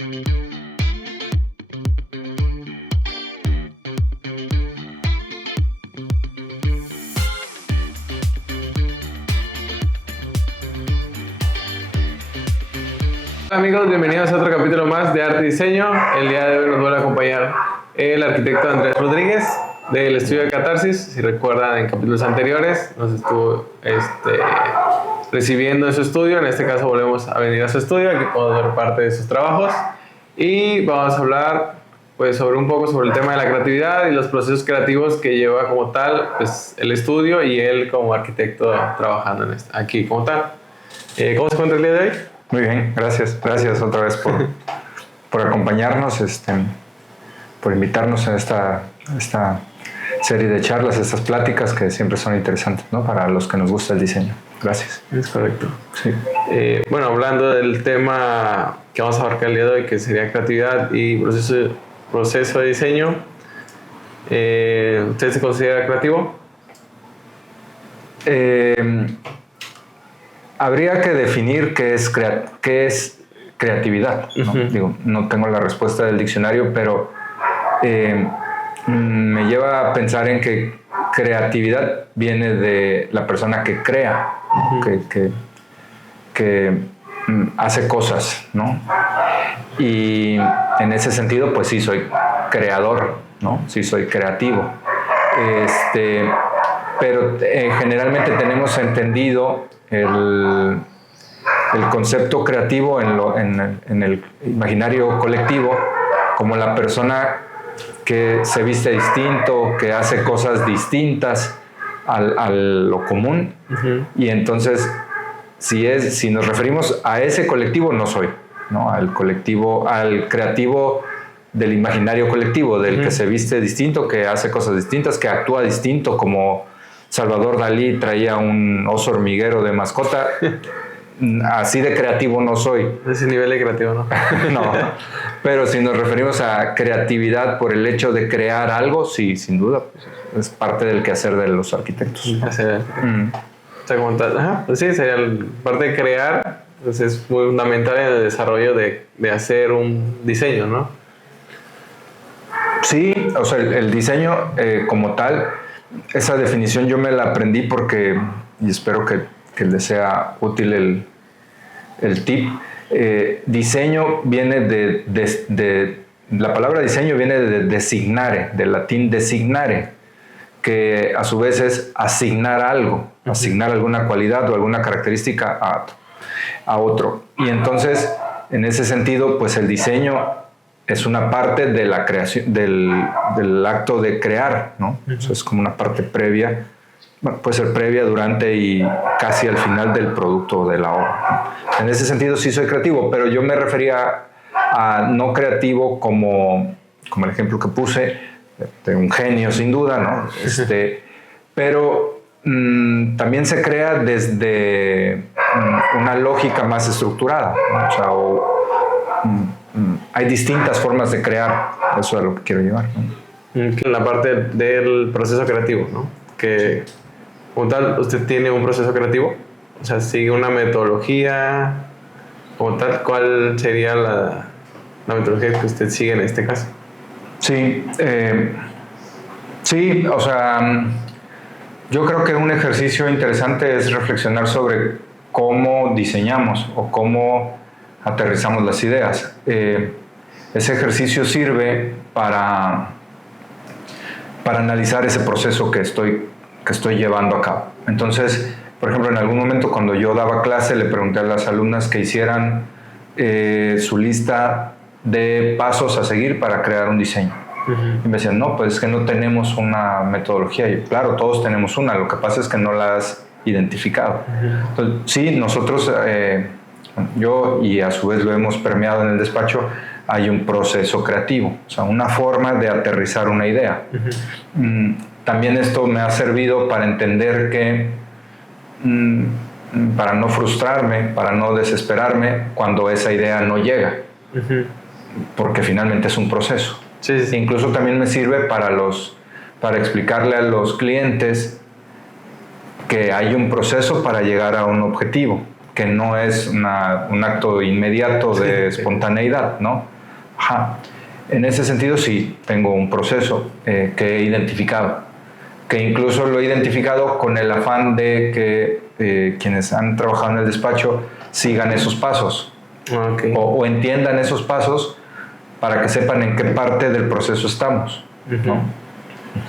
Hola amigos, bienvenidos a otro capítulo más de Arte y Diseño. El día de hoy nos vuelve a acompañar el arquitecto Andrés Rodríguez del estudio de Catarsis. Si recuerdan, en capítulos anteriores nos estuvo recibiendo en su estudio. En este caso volvemos a venir a su estudio. Aquí podemos ver parte de sus trabajos y vamos a hablar pues sobre un poco sobre el tema de la creatividad y los procesos creativos que lleva como tal pues, el estudio y él como arquitecto trabajando aquí como tal. ¿Cómo se encuentra el día de hoy? Muy bien, gracias. Gracias otra vez por acompañarnos, por invitarnos a esta serie de charlas, estas pláticas que siempre son interesantes, ¿no? Para los que nos gusta el diseño. Gracias. Es correcto. Sí. Bueno, hablando del tema que vamos a abarcar el día de hoy, que sería creatividad y proceso de diseño, ¿usted se considera creativo? Habría que definir qué es creatividad, ¿no? Uh-huh. Digo, no tengo la respuesta del diccionario, pero me lleva a pensar en que creatividad viene de la persona que crea, uh-huh. que hace cosas, ¿no? Y en ese sentido, pues sí soy creador, ¿no? Sí soy creativo. Pero generalmente tenemos entendido el concepto creativo en el imaginario colectivo como la persona que se viste distinto, que hace cosas distintas a lo común. Uh-huh. Y entonces, si nos referimos a ese colectivo, no soy, ¿no? Al creativo del imaginario colectivo, del uh-huh. que se viste distinto, que hace cosas distintas, que actúa distinto, como Salvador Dalí traía un oso hormiguero de mascota. Así de creativo no soy. Ese nivel de creativo, ¿no? No. Pero si nos referimos a creatividad por el hecho de crear algo, sí, sin duda. Pues, es parte del quehacer de los arquitectos. O sea, pues sí, sería parte de crear, pues es muy fundamental en el desarrollo de hacer un diseño, ¿no? Sí, o sea, el diseño como tal, esa definición yo me la aprendí porque, y espero que les sea útil el tip, diseño viene de la palabra diseño viene de designare, del latín designare, que a su vez es asignar algo, uh-huh. asignar alguna cualidad o alguna característica a otro. Y entonces, en ese sentido, pues el diseño es una parte de la creación, del acto de crear, ¿no? Uh-huh. Eso es como una parte previa. Bueno, puede ser previa, durante y casi al final del producto de la obra. En ese sentido sí soy creativo, pero yo me refería a no creativo como el ejemplo que puse, de un genio sin duda, ¿no? Pero también se crea desde una lógica más estructurada, ¿no? O sea, hay distintas formas de crear, eso es a lo que quiero llevar, ¿no? La parte del proceso creativo, ¿no? Que como tal, ¿usted tiene un proceso creativo? O sea, ¿sigue una metodología? Como tal, ¿cuál sería la metodología que usted sigue en este caso? Sí, o sea, yo creo que un ejercicio interesante es reflexionar sobre cómo diseñamos o cómo aterrizamos las ideas. Ese ejercicio sirve para analizar ese proceso que estoy llevando a cabo. Entonces, por ejemplo, en algún momento cuando yo daba clase le pregunté a las alumnas que hicieran su lista de pasos a seguir para crear un diseño. Uh-huh. Y me decían, no, pues es que no tenemos una metodología. Y claro, todos tenemos una, lo que pasa es que no la has identificado. Uh-huh. Entonces, sí, nosotros, yo y a su vez lo hemos permeado en el despacho, hay un proceso creativo, o sea, una forma de aterrizar una idea. Uh-huh. También esto me ha servido para entender que, para no frustrarme, para no desesperarme cuando esa idea no llega, uh-huh. porque finalmente es un proceso. Sí, sí. Incluso también me sirve para explicarle a los clientes que hay un proceso para llegar a un objetivo. que no es un acto inmediato de espontaneidad, ¿no? Ajá. En ese sentido sí tengo un proceso que he identificado, que incluso lo he identificado con el afán de que quienes han trabajado en el despacho sigan esos pasos. Okay. O entiendan esos pasos para que sepan en qué parte del proceso estamos, ¿no?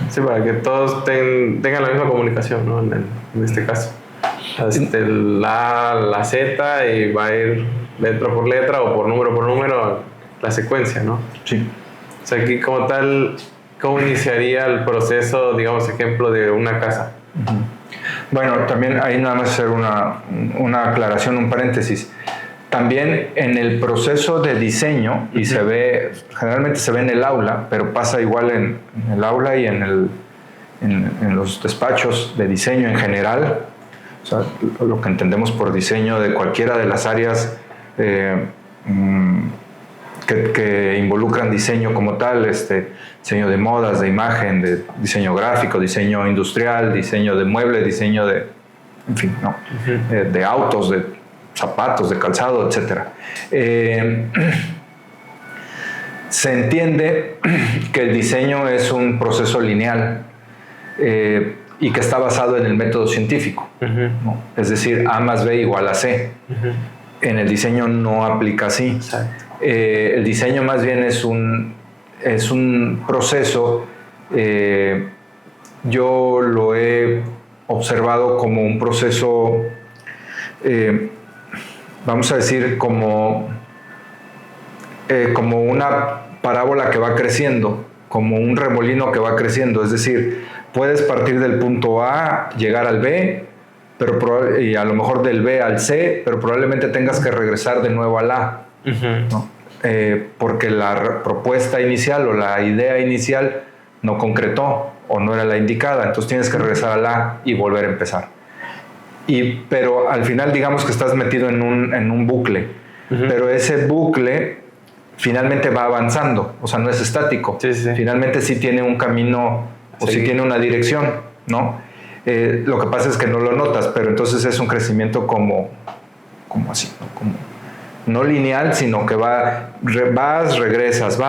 Sí, para que todos tengan la misma comunicación, ¿no? En este caso. La Z y va a ir letra por letra o por número la secuencia, ¿no? Sí. O sea, aquí como tal, ¿cómo iniciaría el proceso, digamos, ejemplo de una casa? Bueno, también ahí nada más hacer una aclaración, un paréntesis. También en el proceso de diseño, y generalmente se ve en el aula, pero pasa igual en el aula y en los despachos de diseño en general, o sea, lo que entendemos por diseño de cualquiera de las áreas que involucran diseño como tal, diseño de modas, de imagen, de diseño gráfico, diseño industrial, diseño de muebles, diseño de, en fin, ¿no? De autos, de zapatos, de calzado, etc. Se entiende que el diseño es un proceso lineal y que está basado en el método científico, ¿no? Es decir, A más B igual a C. En el diseño no aplica así. El diseño más bien es un proceso, yo lo he observado como un proceso, vamos a decir, como una parábola que va creciendo, como un remolino que va creciendo. Es decir, puedes partir del punto A, llegar al B, y a lo mejor del B al C, pero probablemente tengas que regresar de nuevo al A, ¿no? Porque la propuesta inicial o la idea inicial no concretó o no era la indicada, entonces tienes que regresar al A y volver a empezar. Pero al final digamos que estás metido en un bucle, pero ese bucle finalmente va avanzando, o sea, no es estático. Finalmente sí tiene un camino o sí tiene una dirección, ¿no? Lo que pasa es que no lo notas, pero entonces es un crecimiento como así, ¿no? Como no lineal, sino que vas, regresas,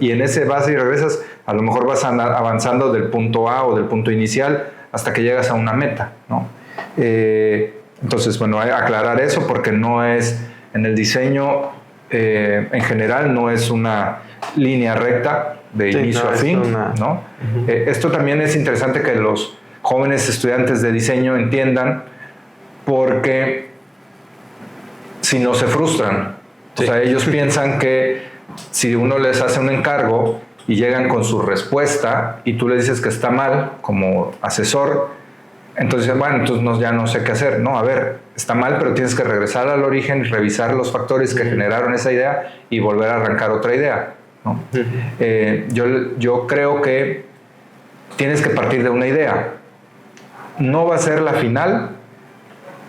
y en ese vas y regresas a lo mejor vas avanzando del punto A o del punto inicial hasta que llegas a una meta, ¿no? Entonces, bueno, hay que aclarar eso porque no es, en el diseño en general no es una línea recta de inicio a fin, ¿no? Esto también es interesante que los jóvenes estudiantes de diseño entiendan, porque si no se frustran. O sea, ellos piensan que si uno les hace un encargo y llegan con su respuesta y tú le dices que está mal como asesor, entonces, bueno, entonces ya no sé qué hacer. No, a ver, está mal, pero tienes que regresar al origen, revisar los factores que generaron esa idea y volver a arrancar otra idea, ¿no? Yo creo que tienes que partir de una idea. No va a ser la final,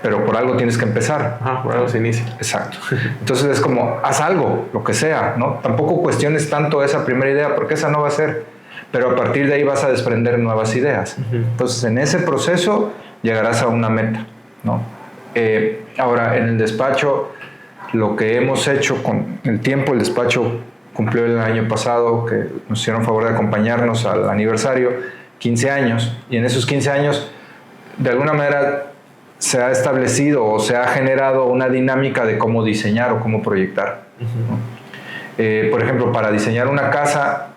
pero por algo tienes que empezar. Por algo se inicia. Exacto. Entonces es como, haz algo, lo que sea, ¿no? Tampoco cuestiones tanto esa primera idea, porque esa no va a ser. Pero a partir de ahí vas a desprender nuevas ideas. Entonces, en ese proceso llegarás a una meta, ¿no? Ahora, en el despacho, lo que hemos hecho con el tiempo, el despacho cumplió el año pasado, que nos hicieron favor de acompañarnos al aniversario, 15 años, y en esos 15 años, de alguna manera, se ha establecido o se ha generado una dinámica de cómo diseñar o cómo proyectar, ¿no? Por ejemplo, para diseñar una casa,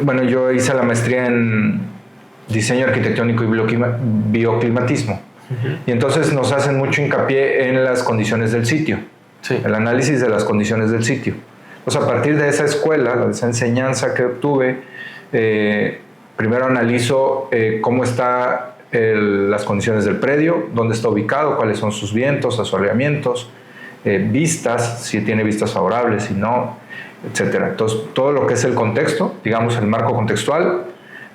bueno, yo hice la maestría en diseño arquitectónico y bioclimatismo. Y entonces nos hacen mucho hincapié en las condiciones del sitio, el análisis de las condiciones del sitio. Pues a partir de esa escuela, de esa enseñanza que obtuve, primero analizo cómo están las condiciones del predio, dónde está ubicado, cuáles son sus vientos, asoleamientos, vistas, si tiene vistas favorables, si no, etcétera. Entonces, todo lo que es el contexto, digamos el marco contextual,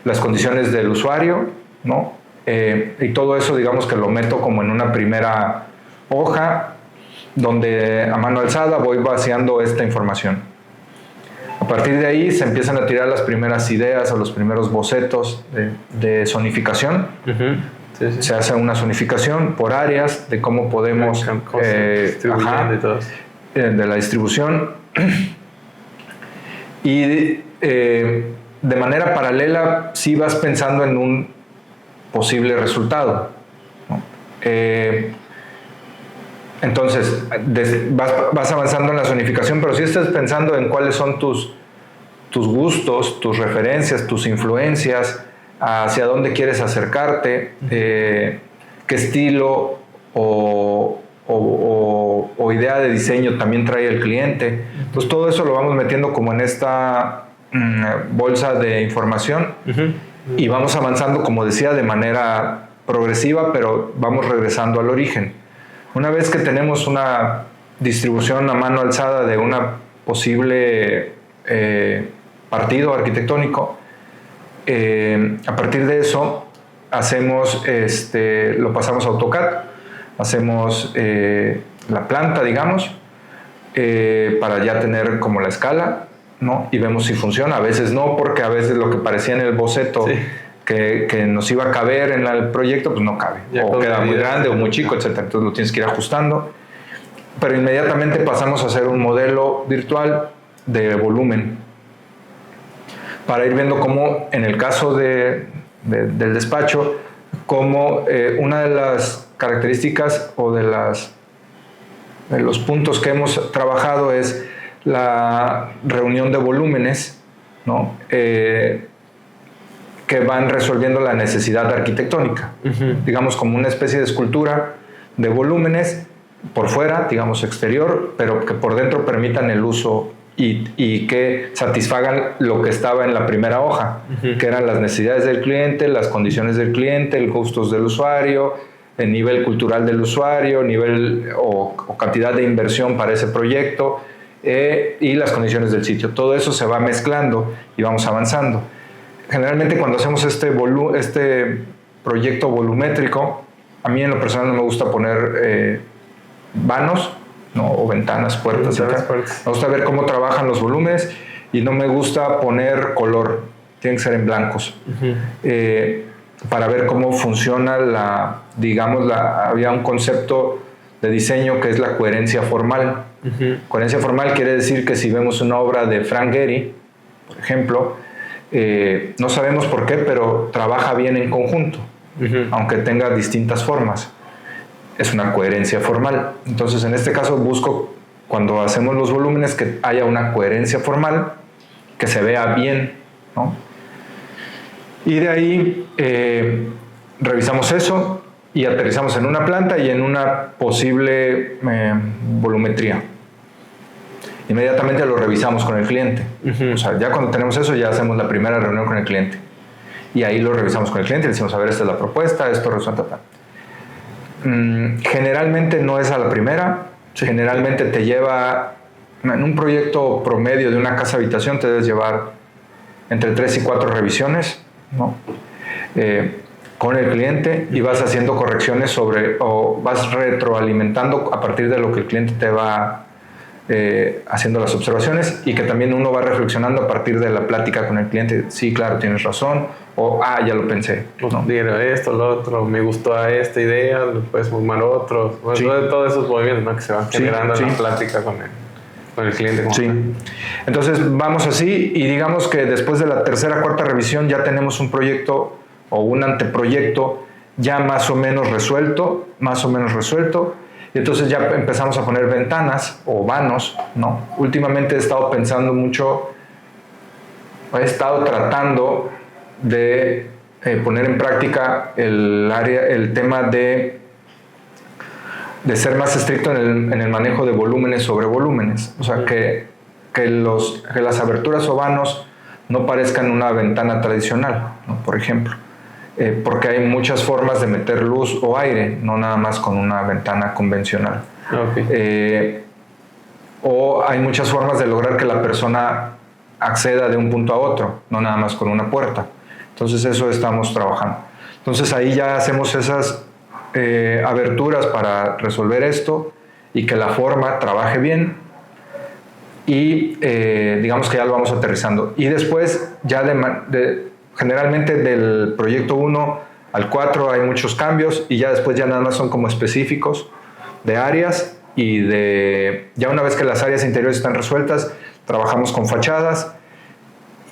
las condiciones del usuario, ¿no? Y todo eso, digamos que lo meto como en una primera hoja, donde a mano alzada voy vaciando esta información. A partir de ahí se empiezan a tirar las primeras ideas o los primeros bocetos de zonificación. Se hace una zonificación por áreas de cómo podemos distribuyendo y todo eso. De la distribución y de manera paralela sí vas pensando en un posible resultado, ¿no? Entonces vas avanzando en la zonificación, pero sí estás pensando en cuáles son tus gustos, tus referencias, tus influencias, hacia dónde quieres acercarte, qué estilo o idea de diseño también trae el cliente. Entonces todo eso lo vamos metiendo como en esta bolsa de información y vamos avanzando, como decía, de manera progresiva, pero vamos regresando al origen. Una vez que tenemos una distribución a mano alzada de una posible partido arquitectónico, a partir de eso hacemos lo pasamos a AutoCAD, hacemos la planta, digamos, para ya tener como la escala, ¿no? Y vemos si funciona. A veces no, porque a veces lo que parecía en el boceto que nos iba a caber en el proyecto, pues no cabe, ya o queda muy grande o muy chico, etc. Entonces lo tienes que ir ajustando, pero inmediatamente pasamos a hacer un modelo virtual de volumen para ir viendo cómo, en el caso del despacho, como una de las características o de los puntos que hemos trabajado es la reunión de volúmenes, ¿no? Que van resolviendo la necesidad arquitectónica, digamos como una especie de escultura de volúmenes por fuera, digamos exterior, pero que por dentro permitan el uso y que satisfagan lo que estaba en la primera hoja, que eran las necesidades del cliente, las condiciones del cliente, los gustos del usuario, el nivel cultural del usuario, nivel o cantidad de inversión para ese proyecto y las condiciones del sitio. Todo eso se va mezclando y vamos avanzando. Generalmente cuando hacemos este proyecto volumétrico, a mí en lo personal no me gusta poner vanos, ¿no? O ventanas, puertas. Me gusta ver cómo trabajan los volúmenes y no me gusta poner color, tienen que ser en blancos. Para ver cómo funciona había un concepto de diseño que es la coherencia formal. Coherencia formal quiere decir que si vemos una obra de Frank Gehry, por ejemplo, no sabemos por qué, pero trabaja bien en conjunto, aunque tenga distintas formas. Es una coherencia formal. Entonces, en este caso busco, cuando hacemos los volúmenes, que haya una coherencia formal, que se vea bien, ¿no? Y de ahí revisamos eso y aterrizamos en una planta y en una posible volumetría. Inmediatamente lo revisamos con el cliente. O sea, ya cuando tenemos eso, ya hacemos la primera reunión con el cliente. Y ahí lo revisamos con el cliente y le decimos, a ver, esta es la propuesta, esto resulta tal. Generalmente no es a la primera. Generalmente te lleva, en un proyecto promedio de una casa habitación, te debes llevar entre 3 y 4 revisiones, ¿no? Con el cliente, y vas haciendo correcciones o vas retroalimentando a partir de lo que el cliente te va haciendo las observaciones, y que también uno va reflexionando a partir de la plática con el cliente. Sí, claro, tienes razón, o ya lo pensé, ¿no? Digo, esto, lo otro, me gustó a esta idea, después sumar otro, todos esos movimientos, ¿no? Que se van generando en la plática con el cliente. Sí. Entonces vamos así, y digamos que después de la tercera, cuarta revisión ya tenemos un proyecto o un anteproyecto ya más o menos resuelto, y entonces ya empezamos a poner ventanas o vanos, ¿no? Últimamente he estado pensando mucho, he estado tratando de poner en práctica el tema de ser más estricto en el manejo de volúmenes sobre volúmenes. O sea, que las aberturas o vanos no parezcan una ventana tradicional, ¿no? Por ejemplo. Porque hay muchas formas de meter luz o aire, no nada más con una ventana convencional. O hay muchas formas de lograr que la persona acceda de un punto a otro, no nada más con una puerta. Entonces eso estamos trabajando. Entonces ahí ya hacemos esas aberturas para resolver esto y que la forma trabaje bien, y digamos que ya lo vamos aterrizando. Y después ya generalmente del proyecto 1 Al 4 hay muchos cambios y ya después ya nada más son como específicos de áreas y ya una vez que las áreas interiores están resueltas, trabajamos con fachadas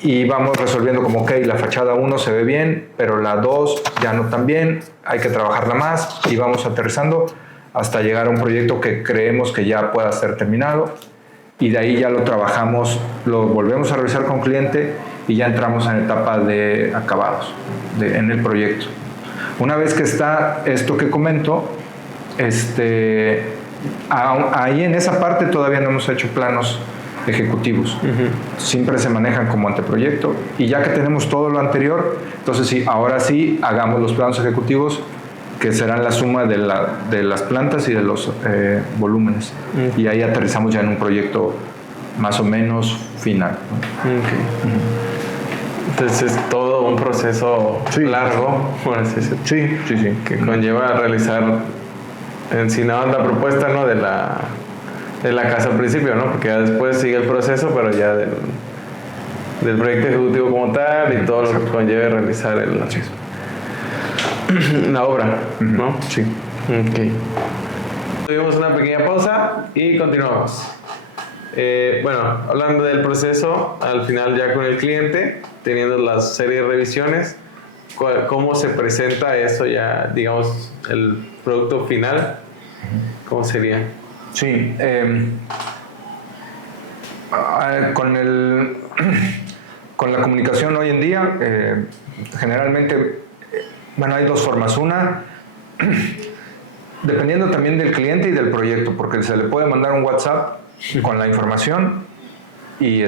y vamos resolviendo como, ok, la fachada 1 se ve bien, pero la 2 ya no tan bien, hay que trabajarla más y vamos aterrizando hasta llegar a un proyecto que creemos que ya pueda ser terminado y de ahí ya lo trabajamos, lo volvemos a revisar con cliente y ya entramos en etapa de acabados en el proyecto. Una vez que está esto que comento, ahí en esa parte todavía no hemos hecho planos ejecutivos. Siempre se manejan como anteproyecto y ya que tenemos todo lo anterior, entonces sí, ahora sí hagamos los planos ejecutivos que serán la suma de las plantas y de los volúmenes. Y ahí aterrizamos ya en un proyecto más o menos final. Entonces es todo un proceso largo, por así decirlo. Sí. Que conlleva realizar en sí nada más la propuesta, ¿no? de la casa al principio, ¿no? Porque ya después sigue el proceso, pero ya del proyecto ejecutivo como tal y todo lo que conlleva realizar la obra, ¿no? Sí. Ok. Tuvimos una pequeña pausa y continuamos. Bueno, hablando del proceso, al final ya con el cliente, teniendo la serie de revisiones, ¿cómo se presenta eso ya, digamos, el producto final? ¿Cómo sería? Sí, con la comunicación hoy en día, generalmente, bueno, hay dos formas. Una, dependiendo también del cliente y del proyecto, porque se le puede mandar un WhatsApp con la información y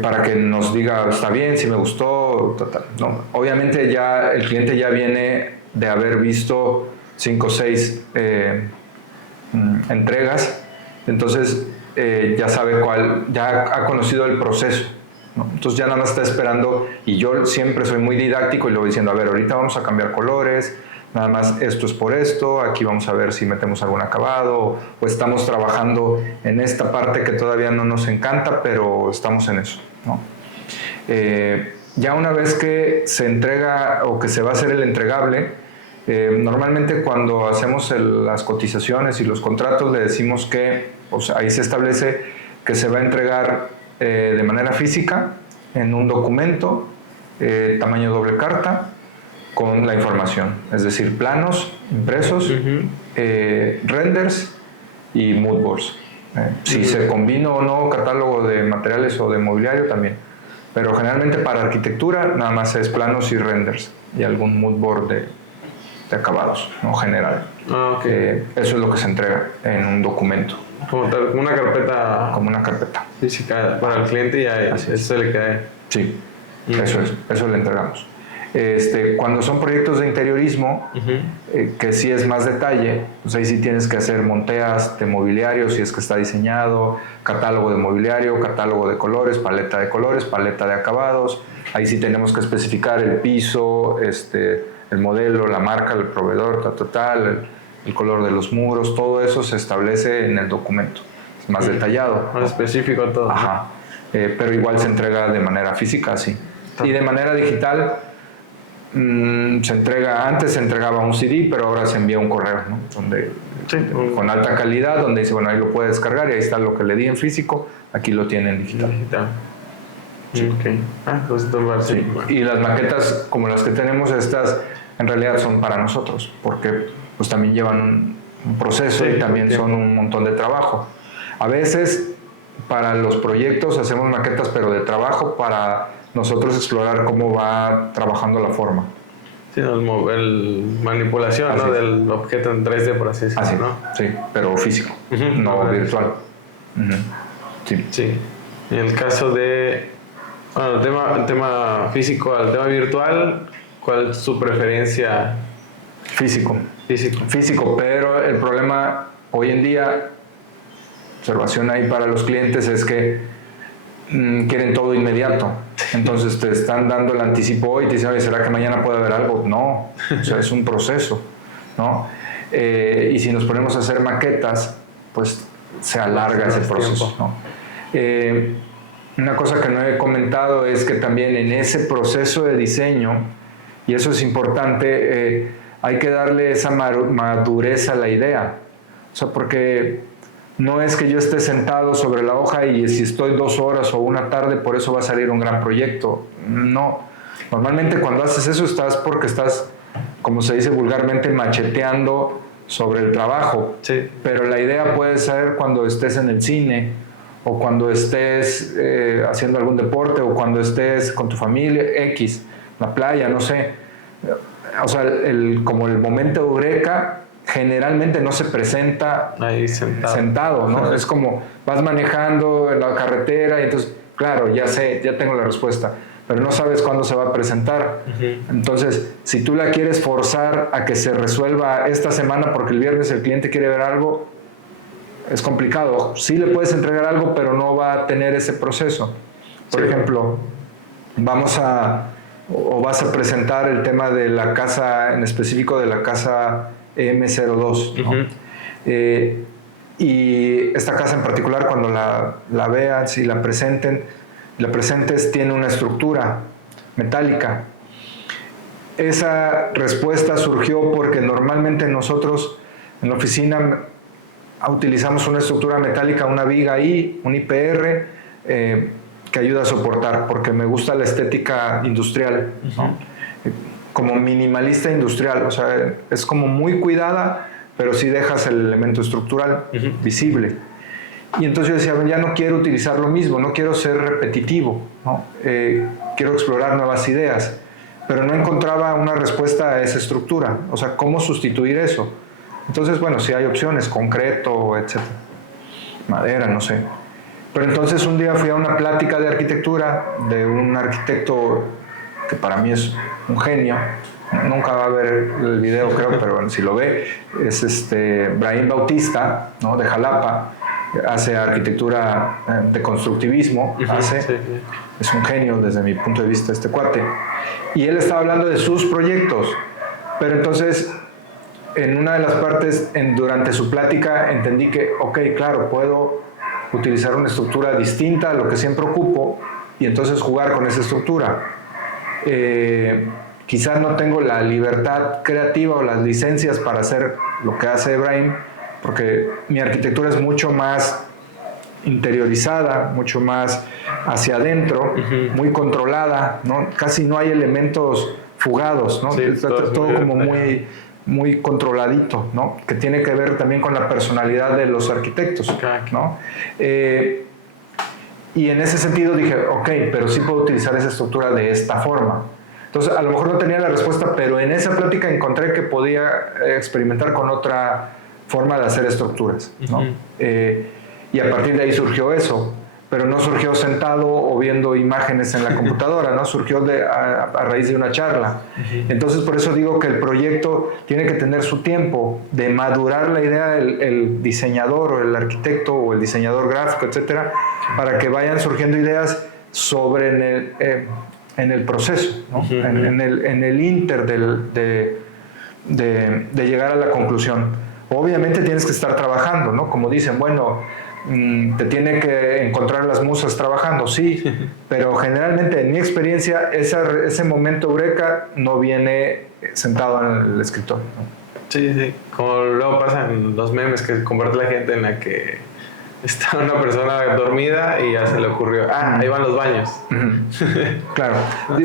para que nos diga, está bien, si me gustó, total. No, obviamente ya el cliente ya viene de haber visto 5 o 6 entregas, entonces ya sabe ya ha conocido el proceso, ¿no? Entonces ya nada más está esperando y yo siempre soy muy didáctico y le voy diciendo, a ver, ahorita vamos a cambiar colores, nada más esto es por esto, aquí vamos a ver si metemos algún acabado o estamos trabajando en esta parte que todavía no nos encanta, pero estamos en eso, ¿no? Ya una vez que se entrega o que se va a hacer el entregable, normalmente cuando hacemos las cotizaciones y los contratos le decimos que, pues ahí se establece que se va a entregar de manera física en un documento tamaño doble carta con la información, es decir, planos impresos, renders y mood boards. Si se combina o no catálogo de materiales o de mobiliario también, pero generalmente para arquitectura nada más es planos y renders y algún mood board de acabados, no general. Okay. Eso es lo que se entrega en un documento. Como una carpeta. Como una carpeta. Física para el cliente y ya eso se le cae. Sí, eso le entregamos. Cuando son proyectos de interiorismo, que sí es más detalle, pues ahí sí tienes que hacer monteas de mobiliario, si es que está diseñado, catálogo de mobiliario, catálogo de colores, paleta de acabados. Ahí sí tenemos que especificar el piso, el modelo, la marca, el proveedor, el color de los muros, todo eso se establece en el documento. Es más detallado. Más específico todo. Ajá. Pero igual se entrega de manera física, sí. Y de manera digital, antes se entregaba un CD, pero ahora se envía un correo, ¿no? Con alta calidad, donde dice, bueno, ahí lo puede descargar y ahí está lo que le di en físico, aquí lo tiene en digital. Sí. Okay. Pues sí. Y las maquetas como las que tenemos, estas en realidad son para nosotros, porque pues también llevan un proceso y también son un montón de trabajo. A veces para los proyectos hacemos maquetas, pero de trabajo para nosotros explorar cómo va trabajando la forma. Sí, manipulación, ¿no? Del objeto en 3D, por así decirlo, ¿no? Sí, pero físico, no virtual. Sí. En el caso de el tema físico al tema virtual, ¿cuál es su preferencia? Físico, pero el problema hoy en día, observación ahí para los clientes, es que quieren todo inmediato. Entonces te están dando el anticipo hoy y te dicen, oye, ¿será que mañana puede haber algo? No, o sea, es un proceso, ¿no? Y si nos ponemos a hacer maquetas, pues se alarga ese proceso, ¿no? Una cosa que no he comentado es que también en ese proceso de diseño y eso es importante, hay que darle esa madurez a la idea. O sea, porque no es que yo esté sentado sobre la hoja y si estoy 2 horas o una tarde, por eso va a salir un gran proyecto. No. Normalmente cuando haces eso porque estás, como se dice vulgarmente, macheteando sobre el trabajo. Sí. Pero la idea puede ser cuando estés en el cine, o cuando estés haciendo algún deporte, o cuando estés con tu familia, X, la playa, no sé. O sea, como el momento eureka generalmente no se presenta ahí sentado, ¿no? Es como vas manejando en la carretera y entonces, claro, ya tengo la respuesta, pero no sabes cuándo se va a presentar. Entonces, si tú la quieres forzar a que se resuelva esta semana porque el viernes el cliente quiere ver algo, es complicado. Sí le puedes entregar algo, pero no va a tener ese proceso. Por ejemplo, vas a presentar el tema de la casa, en específico de la casa M02, ¿no? Y esta casa en particular, cuando la veas y la presentes, tiene una estructura metálica. Esa respuesta surgió porque normalmente nosotros en la oficina utilizamos una estructura metálica, una viga ahí, un IPR, que ayuda a soportar, porque me gusta la estética industrial, ¿no? Como minimalista industrial, o sea, es como muy cuidada, pero sí dejas el elemento estructural visible. Y entonces yo decía, ya no quiero utilizar lo mismo, no quiero ser repetitivo, ¿no? Quiero explorar nuevas ideas, pero no encontraba una respuesta a esa estructura, o sea, ¿cómo sustituir eso? Entonces, bueno, sí hay opciones, concreto, etc. Madera, no sé. Pero entonces un día fui a una plática de arquitectura de un arquitecto que para mí es un genio. Nunca va a ver el video, creo, pero bueno, si lo ve, es Brahim Bautista, ¿no? De Jalapa. Hace arquitectura de constructivismo, es un genio desde mi punto de vista este cuate. Y él estaba hablando de sus proyectos, pero entonces en una de las partes, durante su plática, entendí que, ok, claro, puedo utilizar una estructura distinta a lo que siempre ocupo y entonces jugar con esa estructura. Quizás no tengo la libertad creativa o las licencias para hacer lo que hace Brahim, porque mi arquitectura es mucho más interiorizada, mucho más hacia adentro, muy controlada, ¿no? Casi no hay elementos fugados, ¿no? Está todo como muy controladito, ¿no? Que tiene que ver también con la personalidad de los arquitectos, ¿no? Y en ese sentido dije, ok, pero sí puedo utilizar esa estructura de esta forma. Entonces, a lo mejor no tenía la respuesta, pero en esa plática encontré que podía experimentar con otra forma de hacer estructuras, ¿no? Y a partir de ahí surgió eso, pero no surgió sentado o viendo imágenes en la computadora, ¿no? Surgió a raíz de una charla. Entonces, por eso digo que el proyecto tiene que tener su tiempo de madurar la idea el diseñador o el arquitecto o el diseñador gráfico, etcétera, para que vayan surgiendo ideas sobre en el proceso, ¿no? en el inter de llegar a la conclusión. Obviamente tienes que estar trabajando, ¿no? Como dicen, bueno, te tiene que encontrar las musas trabajando, sí, pero generalmente en mi experiencia ese momento eureka no viene sentado en el escritorio, ¿no? Sí, como luego pasa en los memes que comparte la gente en la que está una persona dormida y ya se le ocurrió, ahí van los baños. Claro,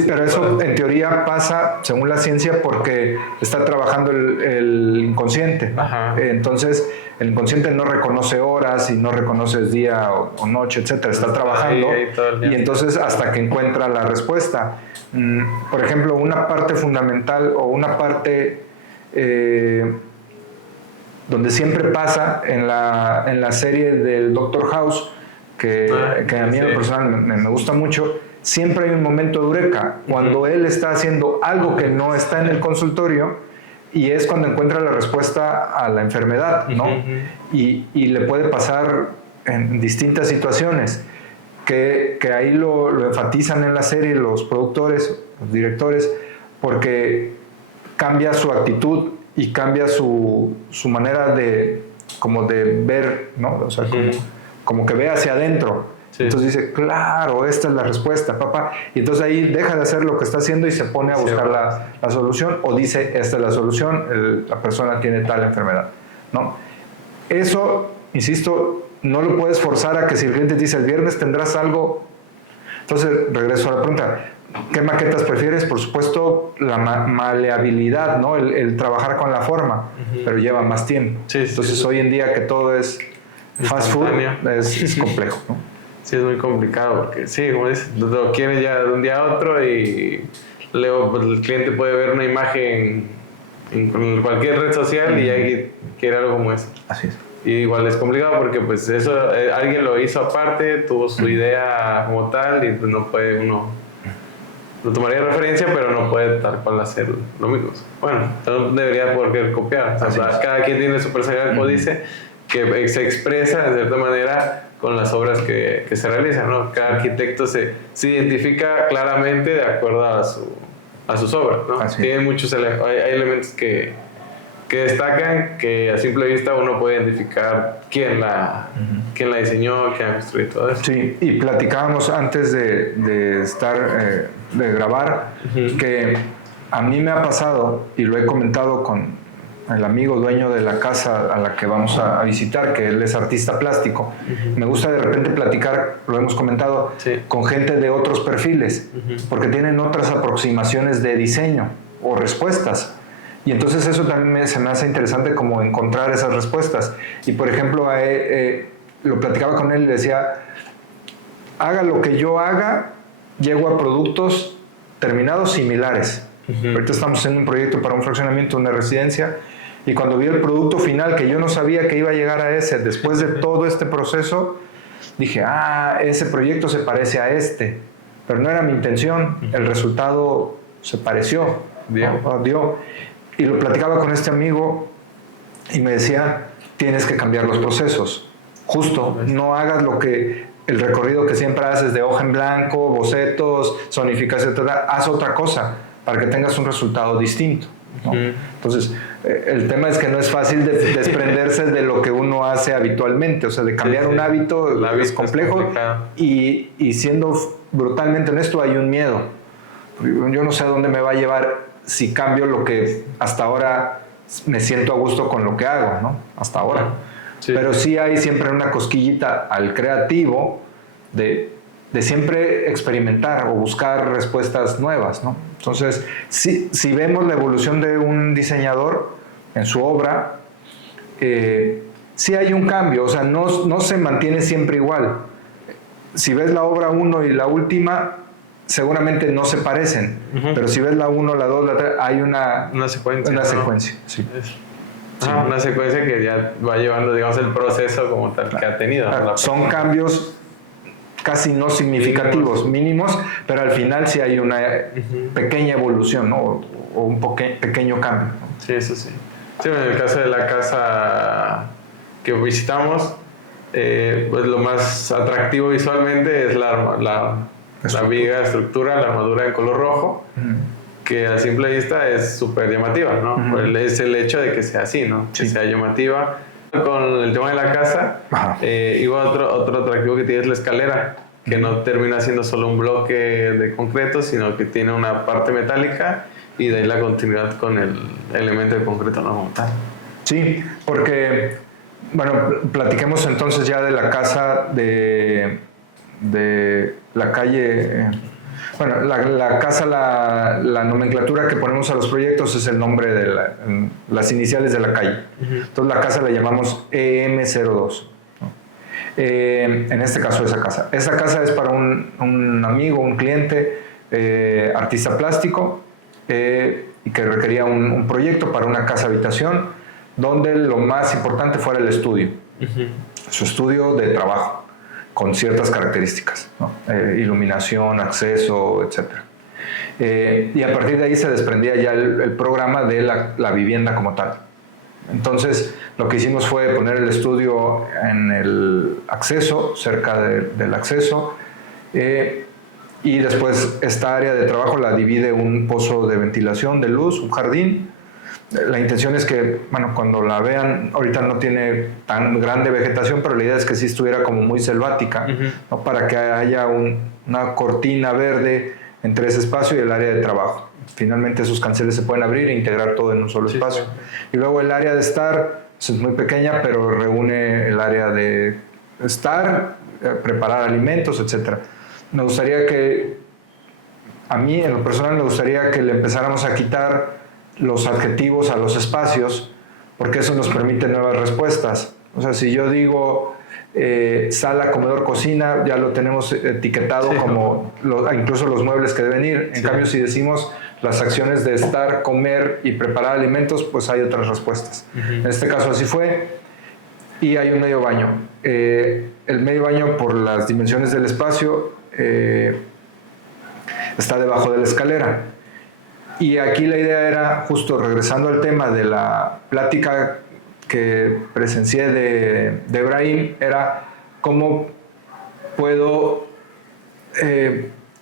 pero eso en teoría pasa, según la ciencia, porque está trabajando el inconsciente. Entonces, el inconsciente no reconoce horas y no reconoce día o noche, etcétera. Está trabajando y entonces hasta que encuentra la respuesta. Por ejemplo, una parte fundamental o una parte donde siempre pasa en la serie del Doctor House, que a mí en lo personal me gusta mucho, siempre hay un momento eureka, cuando él está haciendo algo que no está en el consultorio y es cuando encuentra la respuesta a la enfermedad, ¿no? Y le puede pasar en distintas situaciones, que ahí lo enfatizan en la serie los productores, los directores, porque cambia su actitud y cambia su manera de ver, ¿no? O sea, como que ve hacia adentro Sí. Entonces dice, claro, esta es la respuesta, papá. Y entonces ahí deja de hacer lo que está haciendo y se pone a buscar la solución, o dice, esta es la solución, la persona tiene tal enfermedad, ¿no? Eso, insisto, no lo puedes forzar a que si el cliente te dice, el viernes tendrás algo. Entonces, regreso a la pregunta, ¿qué maquetas prefieres? Por supuesto, la maleabilidad, ¿no? El trabajar con la forma, pero lleva más tiempo. Sí, entonces, hoy en día que todo es fast food, es complejo, ¿no? Sí, es muy complicado porque, sí, como dices, lo quieres ya de un día a otro y luego pues, el cliente puede ver una imagen en cualquier red social y ya quiere algo como eso. Así es. Y igual es complicado porque pues eso alguien lo hizo aparte, tuvo su idea como tal y pues no puede uno, lo tomaría de referencia pero no puede tal cual hacer lo mismo. Bueno, no debería poder copiar, o sea, cada quien tiene su personalidad, como dice, que se expresa de cierta manera con las obras que se realizan, ¿no? Cada arquitecto se identifica claramente de acuerdo a sus obras, ¿no? Tiene muchos hay elementos que destacan que a simple vista uno puede identificar quién la diseñó, quién ha construido todo eso. Sí, y platicábamos antes de grabar, que a mí me ha pasado, y lo he comentado con el amigo dueño de la casa a la que vamos a visitar, que él es artista plástico. Me gusta de repente platicar, lo hemos comentado, con gente de otros perfiles, porque tienen otras aproximaciones de diseño o respuestas. Y entonces eso también se me hace interesante como encontrar esas respuestas. Y por ejemplo, lo platicaba con él y le decía, haga lo que yo haga, llego a productos terminados similares. Ahorita estamos haciendo un proyecto para un fraccionamiento, una residencia, y cuando vi el producto final, que yo no sabía que iba a llegar a ese, después de todo este proceso, dije, ese proyecto se parece a este, pero no era mi intención, el resultado se pareció, dio. Y lo platicaba con este amigo y me decía, tienes que cambiar los procesos, justo, no hagas el recorrido que siempre haces de hoja en blanco, bocetos, zonificación, haz otra cosa para que tengas un resultado distinto, ¿no? Entonces, el tema es que no es fácil desprenderse de lo que uno hace habitualmente, o sea, de cambiar un hábito es complejo y siendo brutalmente honesto, hay un miedo. Yo no sé a dónde me va a llevar si cambio lo que hasta ahora me siento a gusto con lo que hago, ¿no? Hasta ahora. Pero sí hay siempre una cosquillita al creativo de siempre experimentar o buscar respuestas nuevas, ¿no? Entonces, si vemos la evolución de un diseñador en su obra, sí hay un cambio, o sea, no se mantiene siempre igual. Si ves la obra 1 y la última, seguramente no se parecen, pero si ves la 1, la 2, la 3, hay una secuencia. Una secuencia, sí. Una secuencia que ya va llevando, digamos, el proceso como tal que ha tenido. Son cambios casi no significativos, mínimos, pero al final sí hay una pequeña evolución, ¿no? o un pequeño cambio, ¿no? Sí, eso sí. Sí, en el caso de la casa que visitamos, pues lo más atractivo visualmente es la viga estructura, la armadura en color rojo, que a simple vista es súper llamativa, ¿no? Es el hecho de que sea así, ¿no? Que sea llamativa. Con el tema de la casa, igual otro atractivo que tiene es la escalera, que no termina siendo solo un bloque de concreto, sino que tiene una parte metálica y de ahí la continuidad con el elemento de concreto no como tal. Sí, porque, bueno, platiquemos entonces ya de la casa de la calle. Bueno, la casa, la nomenclatura que ponemos a los proyectos es el nombre de las iniciales de la calle. Entonces la casa la llamamos EM02. En este caso esa casa. Esa casa es para un amigo, un cliente, artista plástico, y que requería un proyecto para una casa habitación donde lo más importante fuera el estudio. Su estudio de trabajo, con ciertas características, ¿no? Iluminación, acceso, etc. Y a partir de ahí se desprendía ya el programa de la vivienda como tal. Entonces, lo que hicimos fue poner el estudio en el acceso, cerca del acceso, y después esta área de trabajo la divide un pozo de ventilación, de luz, un jardín, La intención es que, bueno, cuando la vean, ahorita no tiene tan grande vegetación, pero la idea es que sí estuviera como muy selvática, ¿no? Para que haya una cortina verde entre ese espacio y el área de trabajo. Finalmente esos canceles se pueden abrir e integrar todo en un solo espacio. Y luego el área de estar pues, es muy pequeña, pero reúne el área de estar, preparar alimentos, etc. Me gustaría que, a mí en lo personal me gustaría que le empezáramos a quitar los adjetivos a los espacios, porque eso nos permite nuevas respuestas. O sea, si yo digo sala, comedor, cocina, ya lo tenemos etiquetado como incluso los muebles que deben ir. En cambio, si decimos las acciones de estar, comer y preparar alimentos, pues hay otras respuestas. En este caso así fue. Y hay un medio baño. El medio baño, por las dimensiones del espacio, está debajo de la escalera. Y aquí la idea era, justo regresando al tema de la plática que presencié de Ebrahim, era cómo puedo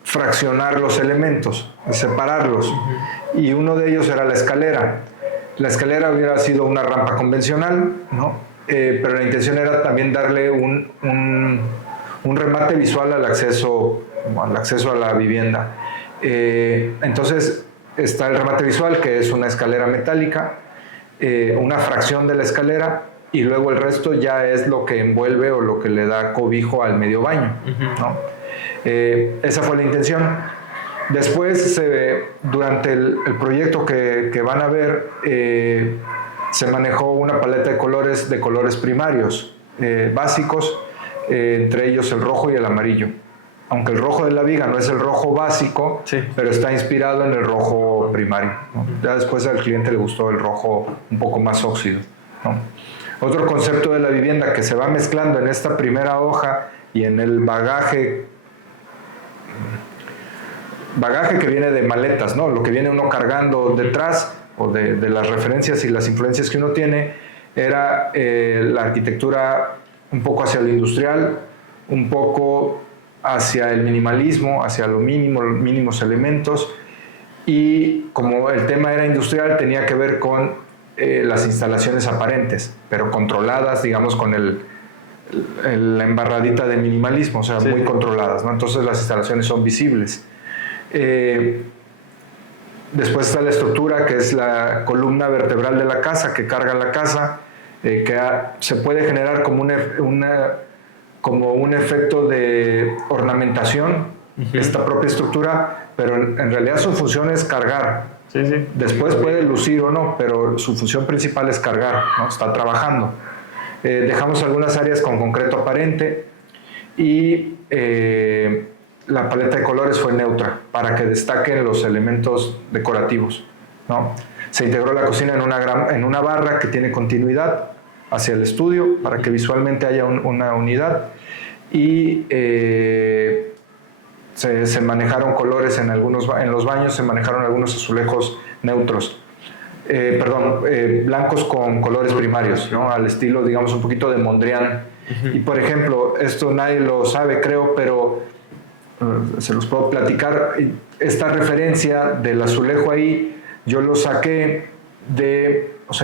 fraccionar los elementos, separarlos. Y uno de ellos era la escalera. La escalera hubiera sido una rampa convencional, ¿no? Pero la intención era también darle un remate visual al acceso a la vivienda. Entonces, está el remate visual, que es una escalera metálica, una fracción de la escalera, y luego el resto ya es lo que envuelve o lo que le da cobijo al medio baño, ¿no? Esa fue la intención. Después, durante el proyecto que van a ver, se manejó una paleta de colores primarios, básicos, entre ellos el rojo y el amarillo. Aunque el rojo de la viga no es el rojo básico, pero está inspirado en el rojo primario, ¿no? Ya después al cliente le gustó el rojo un poco más óxido, ¿no? Otro concepto de la vivienda que se va mezclando en esta primera hoja y en el bagaje que viene de maletas, ¿no? Lo que viene uno cargando detrás, o de las referencias y las influencias que uno tiene, era la arquitectura un poco hacia lo industrial, un poco hacia el minimalismo, hacia lo mínimo, los mínimos elementos, y como el tema era industrial, tenía que ver con las instalaciones aparentes, pero controladas, digamos, con la embarradita de minimalismo, o sea, muy controladas, ¿no? Entonces las instalaciones son visibles. Después está la estructura, que es la columna vertebral de la casa, que carga la casa, que se puede generar como un efecto de ornamentación, esta propia estructura, pero en realidad su función es cargar. Después puede lucir o no, pero su función principal es cargar, ¿no? Está trabajando. Dejamos algunas áreas con concreto aparente y la paleta de colores fue neutra para que destaquen los elementos decorativos, ¿no? Se integró la cocina en una barra que tiene continuidad hacia el estudio para que visualmente haya una unidad, y se manejaron colores en los baños, se manejaron algunos azulejos neutros, blancos con colores primarios, ¿no? Al estilo, digamos, un poquito de Mondrian. Y por ejemplo, esto nadie lo sabe, creo, pero se los puedo platicar. Esta referencia del azulejo ahí, yo lo saqué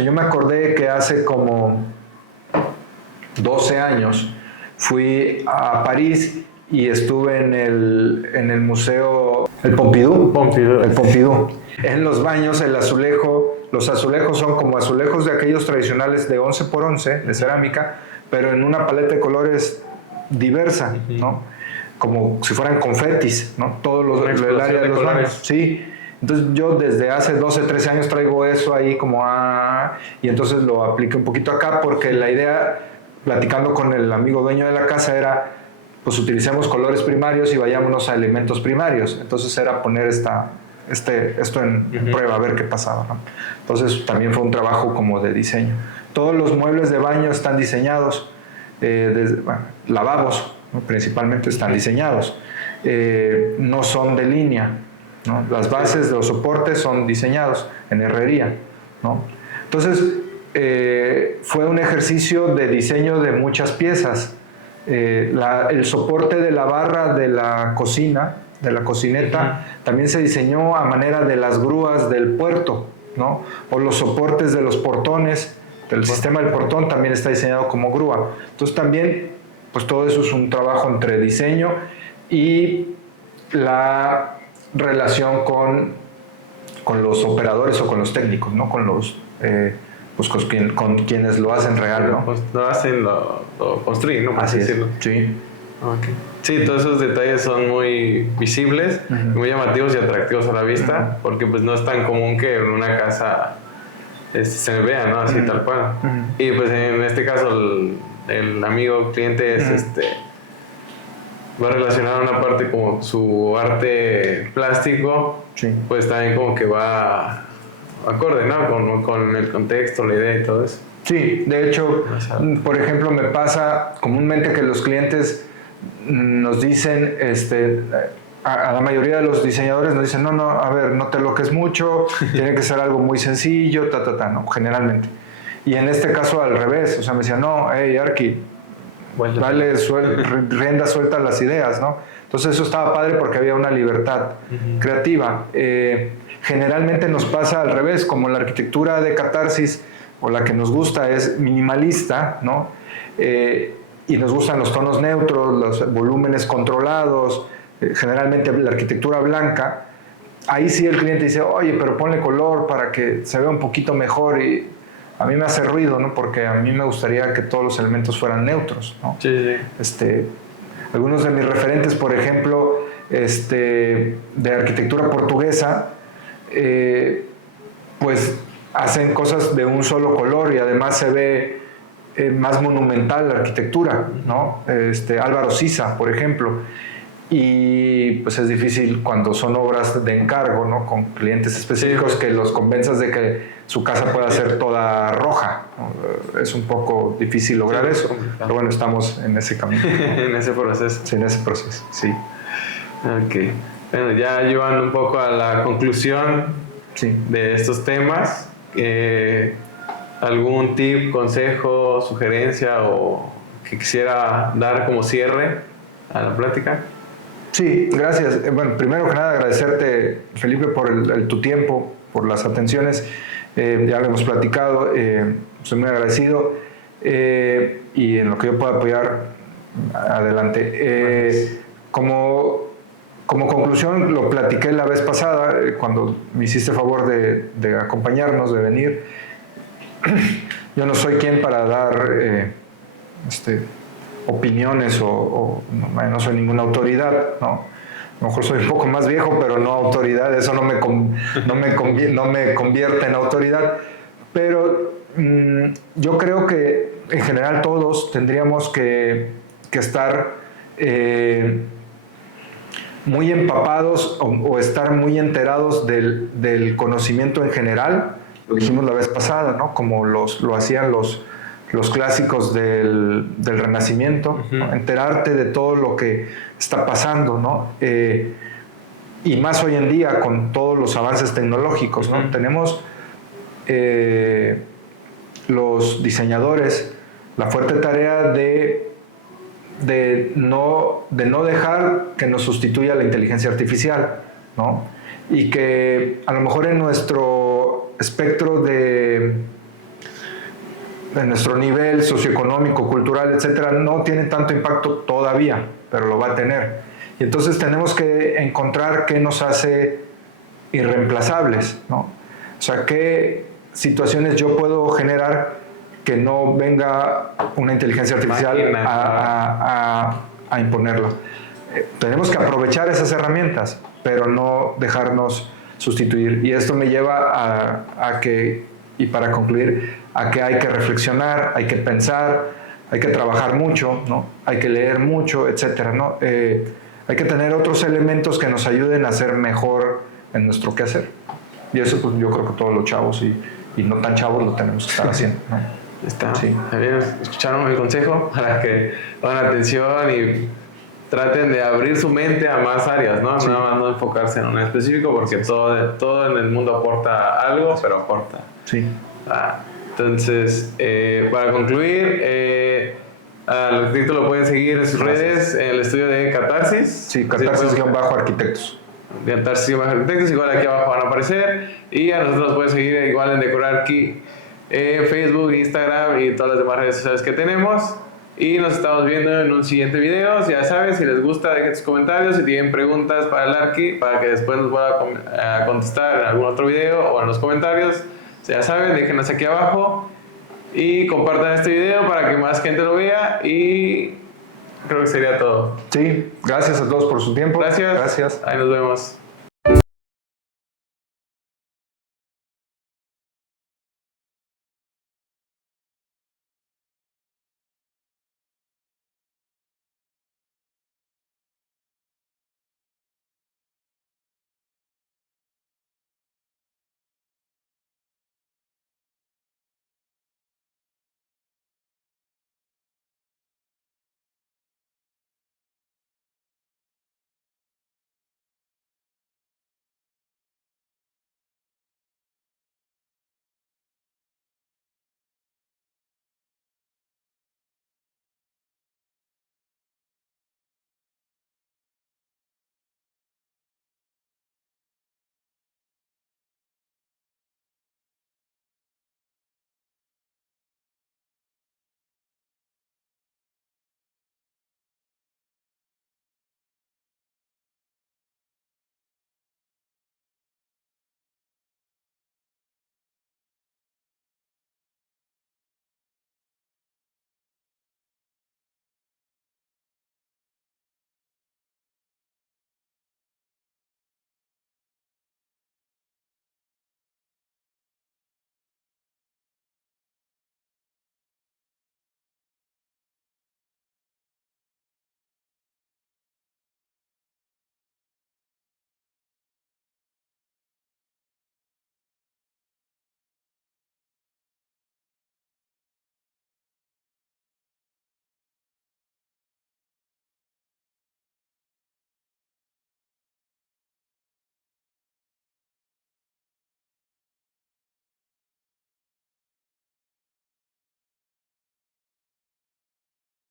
yo me acordé que hace como 12 años fui a París y estuve en el museo, el Pompidou. En los baños, los azulejos son como azulejos de aquellos tradicionales de 11 por 11 de cerámica, pero en una paleta de colores diversa, ¿no? Como si fueran confetis, ¿no? El área de los baños. Sí. Entonces yo desde hace 12, 13 años traigo eso ahí y entonces lo apliqué un poquito acá, porque la idea, platicando con el amigo dueño de la casa, era pues utilicemos colores primarios y vayámonos a elementos primarios. Entonces era poner esto en prueba, a ver qué pasaba, ¿no? Entonces también fue un trabajo como de diseño. Todos los muebles de baño están diseñados, lavabos, ¿no? Principalmente están diseñados, no son de línea, ¿no? Las bases de los soportes son diseñados en herrería, ¿no? Entonces fue un ejercicio de diseño de muchas piezas. El soporte de la barra de la cocina, de la cocineta, también se diseñó a manera de las grúas del puerto, ¿no? O los soportes de los portones, el sistema del portón también está diseñado como grúa. Entonces también, pues todo eso es un trabajo entre diseño y la relación con los operadores o con los técnicos, ¿no? Con los pues con quienes lo hacen real, ¿no? Pues lo hacen, lo construyen, ¿no? Así es. Decirlo. Sí. Okay. Sí, todos esos detalles son muy visibles, muy llamativos y atractivos a la vista, porque pues no es tan común que en una casa se vea, ¿no? Así tal cual. Y pues en este caso el amigo cliente es va relacionado a una parte como su arte plástico, pues también como que va acorde, ¿no? Con el contexto, la idea y todo eso. Sí, de hecho, por ejemplo, me pasa comúnmente que los clientes nos dicen, a la mayoría de los diseñadores nos dicen, no, a ver, no te loques mucho, tiene que ser algo muy sencillo, no, generalmente. Y en este caso al revés, o sea, me decían, no, hey, Arqui, dale rienda suelta a las ideas, ¿no? Entonces eso estaba padre porque había una libertad creativa. Generalmente nos pasa al revés, como la arquitectura de Catarsis, o la que nos gusta es minimalista, ¿no? Y nos gustan los tonos neutros, los volúmenes controlados, generalmente la arquitectura blanca. Ahí sí el cliente dice, oye, pero ponle color para que se vea un poquito mejor, y a mí me hace ruido, ¿no? Porque a mí me gustaría que todos los elementos fueran neutros, ¿no? Sí. Algunos de mis referentes, por ejemplo, de arquitectura portuguesa, pues hacen cosas de un solo color y además se ve más monumental la arquitectura, ¿no? Álvaro Siza, por ejemplo. Y pues es difícil cuando son obras de encargo, ¿no? Con clientes específicos, que los convenzas de que su casa pueda ser toda roja, ¿no? Es un poco difícil lograr eso, pero bueno, estamos en ese camino, ¿no? En ese proceso. Sí, en ese proceso, sí. Ok. Bueno, ya llevando un poco a la conclusión de estos temas, ¿algún tip, consejo, sugerencia o que quisiera dar como cierre a la plática? Sí, gracias. Bueno, primero que nada agradecerte, Felipe, por tu tiempo, por las atenciones. Ya lo hemos platicado, soy muy agradecido, y en lo que yo pueda apoyar, adelante. Como conclusión, lo platiqué la vez pasada, cuando me hiciste favor de acompañarnos, de venir. Yo no soy quien para dar opiniones o no soy ninguna autoridad, ¿no? A lo mejor soy un poco más viejo, pero no autoridad, eso no me convierte en autoridad. Pero yo creo que en general todos tendríamos que estar muy empapados o estar muy enterados del conocimiento en general. Lo dijimos la vez pasada, ¿no? Como lo hacían los clásicos del Renacimiento, ¿no? Enterarte de todo lo que está pasando, ¿no? Y más hoy en día con todos los avances tecnológicos, ¿no? Tenemos los diseñadores la fuerte tarea de no dejar que nos sustituya la inteligencia artificial, ¿no? Y que a lo mejor en nuestro espectro de nuestro nivel socioeconómico, cultural, etcétera, no tiene tanto impacto todavía, pero lo va a tener. Y entonces tenemos que encontrar qué nos hace irreemplazables, ¿no? O sea, qué situaciones yo puedo generar que no venga una inteligencia artificial a imponerlo. Tenemos que aprovechar esas herramientas, pero no dejarnos sustituir. Y esto me lleva a que, y para concluir, a que hay que reflexionar, hay que pensar, hay que trabajar mucho, ¿no? Hay que leer mucho, etcétera, ¿no? Hay que tener otros elementos que nos ayuden a ser mejor en nuestro quehacer. Y eso, pues, yo creo que todos los chavos y no tan chavos lo tenemos que estar haciendo, ¿no? Está. Sí. Escucharon el consejo para que pongan atención y traten de abrir su mente a más áreas, ¿no? Sí. Nada más no enfocarse en un específico, porque todo en el mundo aporta algo, pero aporta. Sí. Entonces, para concluir, al arquitecto lo pueden seguir en sus redes, en el estudio de Catarsis. Sí, Catarsis-arquitectos. de Antártida Arquitectos, igual aquí abajo van a aparecer. Y a nosotros nos pueden seguir igual en Decorarqui, Facebook, Instagram y todas las demás redes sociales que tenemos. Y nos estamos viendo en un siguiente video. Ya saben, si les gusta, dejen sus comentarios. Si tienen preguntas para el Arqui, para que después nos pueda a contestar en algún otro video o en los comentarios, ya saben, déjenlas aquí abajo. Y compartan este video para que más gente lo vea. Y creo que sería todo. Sí, gracias a todos por su tiempo. Gracias. Gracias. Ahí nos vemos.